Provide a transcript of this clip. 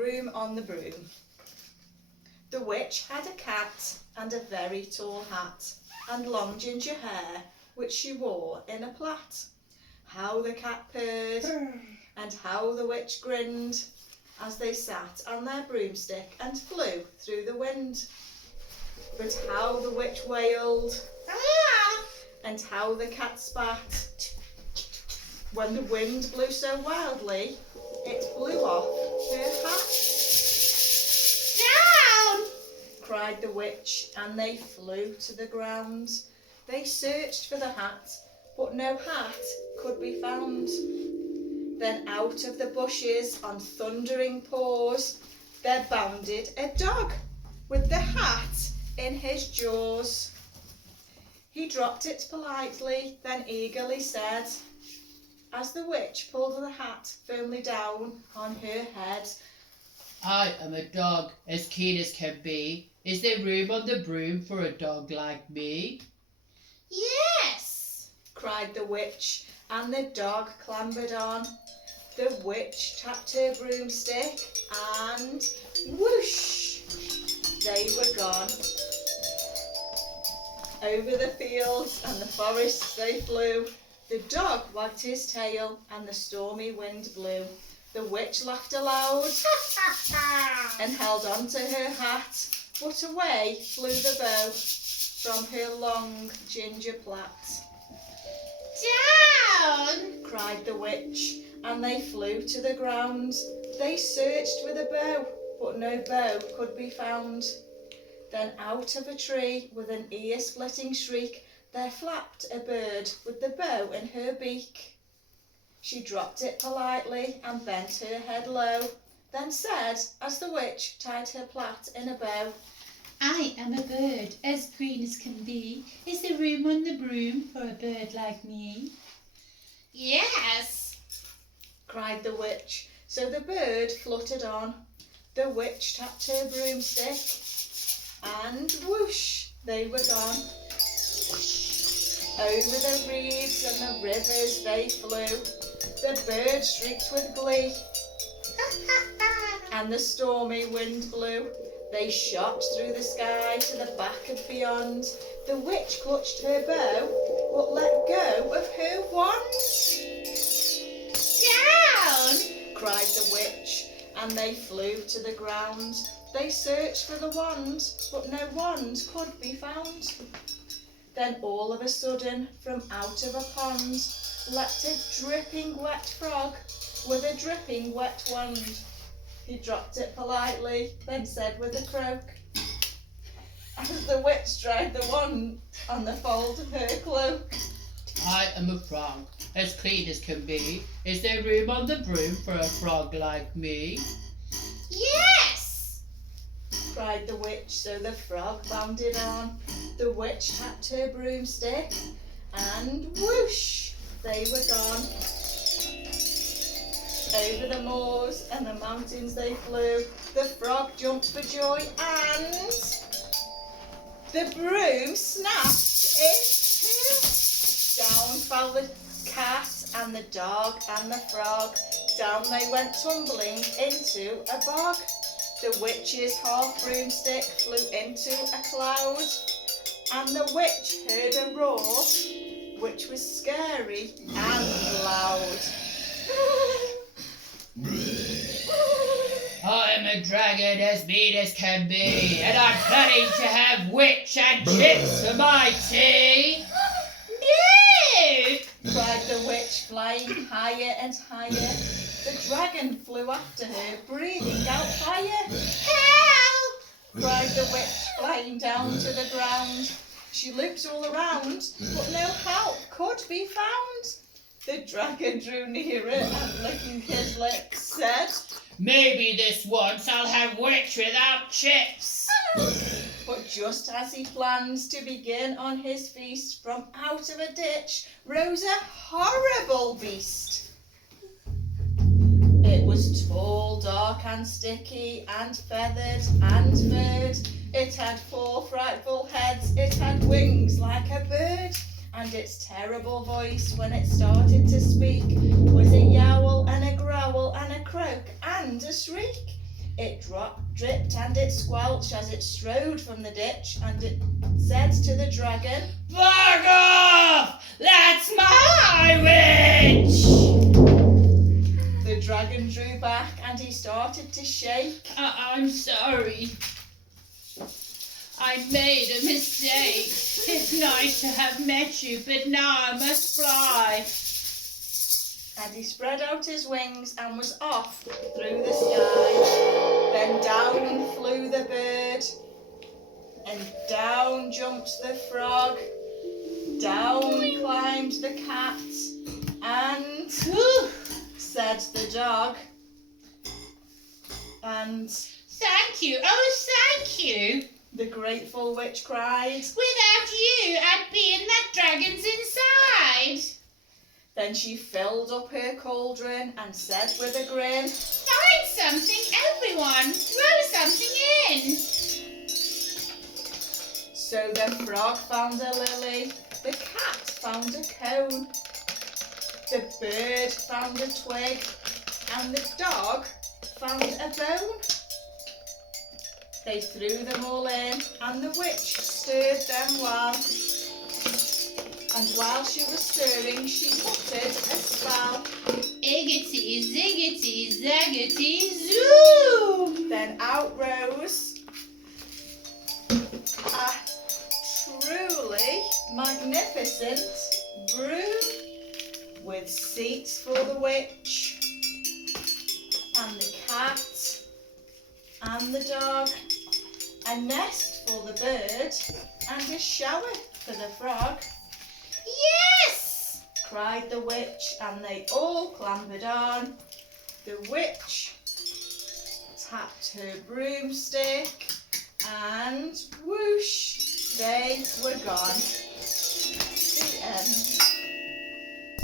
Broom on the Broom. The witch had a cat and a very tall hat and long ginger hair which she wore in a plait. How the cat purred and how the witch grinned as they sat on their broomstick and flew through the wind. But how the witch wailed and how the cat spat when the wind blew so wildly it blew off her hat. Down! Cried the witch, and they flew to the ground. They searched for the hat, but no hat could be found. Then out of the bushes on thundering paws there bounded a dog with the hat in his jaws. He dropped it politely, then eagerly said, as the witch pulled the hat firmly down on her head, I am a dog as keen as can be. Is there room on the broom for a dog like me? Yes, cried the witch, and the dog clambered on. The witch tapped her broomstick and whoosh, they were gone. Over the fields and the forests they flew. The dog wagged his tail and the stormy wind blew. The witch laughed aloud and held on to her hat, but away flew the bow from her long ginger plait. Down! Cried the witch, and they flew to the ground. They searched with a bow, but no bow could be found. Then out of a tree, with an ear-splitting shriek, there flapped a bird with the bow in her beak. She dropped it politely and bent her head low, then said, as the witch tied her plait in a bow, I am a bird as green as can be. Is there room on the broom for a bird like me? Yes, cried the witch. So the bird fluttered on. The witch tapped her broomstick, and whoosh, they were gone. Over the reeds and the rivers they flew. The bird shrieked with glee, and the stormy wind blew. They shot through the sky to the back and beyond. The witch clutched her bow, but let go of her wand. Down! Cried the witch, and they flew to the ground. They searched for the wand, but no wand could be found. Then all of a sudden, from out of a pond, leapt a dripping wet frog with a dripping wet wand. He dropped it politely, then said with a croak, as the witch dried the wand on the fold of her cloak, I am a frog as clean as can be. Is there room on the broom for a frog like me? Yes, cried the witch, so the frog bounded on. The witch tapped her broomstick, and whoosh, they were gone. Over the moors and the mountains they flew. The frog jumped for joy, and the broom snapped in two. Down fell the cat and the dog and the frog. Down they went tumbling into a bog. The witch's half broomstick flew into a cloud, and the witch heard a roar, which was scary and loud. I am a dragon as mean as can be, and I'm planning to have witch and chips for my tea. No! Cried the witch, flying higher and higher. The dragon flew after her, breathing out fire. Help! Cried the witch, flying down to the ground. She looked all around, but no help could be found. The dragon drew nearer and, licking his lips, said, Maybe this once I'll have witch without chips. But just as he planned to begin on his feast, from out of a ditch rose a horrible beast. It was tall, dark and sticky, and feathered and furred. It had 4 frightful heads, it had wings like a bird, and its terrible voice when it started to speak was a yowl and a growl and a croak and a shriek. It dripped and it squelched as it strode from the ditch, and it said to the dragon, Fuck off! That's my witch! The dragon drew back and he started to shake. I'm sorry. I made a mistake. It's nice to have met you, but now I must fly. And he spread out his wings and was off through the sky. Then down flew the bird, and down jumped the frog, down climbed the cat, and said the dog. And Thank you, oh thank you. the grateful witch cried. Without you, I'd be in that dragon's inside. Then she filled up her cauldron and said with a grin, Find something, everyone. Throw something in. So the frog found a lily, the cat found a cone, the bird found a twig, and the dog found a bone. They threw them all in, and the witch stirred them well. And while she was stirring, she muttered a spell. Iggity, ziggity, zaggity, zoo. Then out rose a truly magnificent broom with seats for the witch and the cat and the dog, a nest for the bird and a shower for the frog. Yes! Cried the witch, and they all clambered on. The witch tapped her broomstick, and whoosh, they were gone.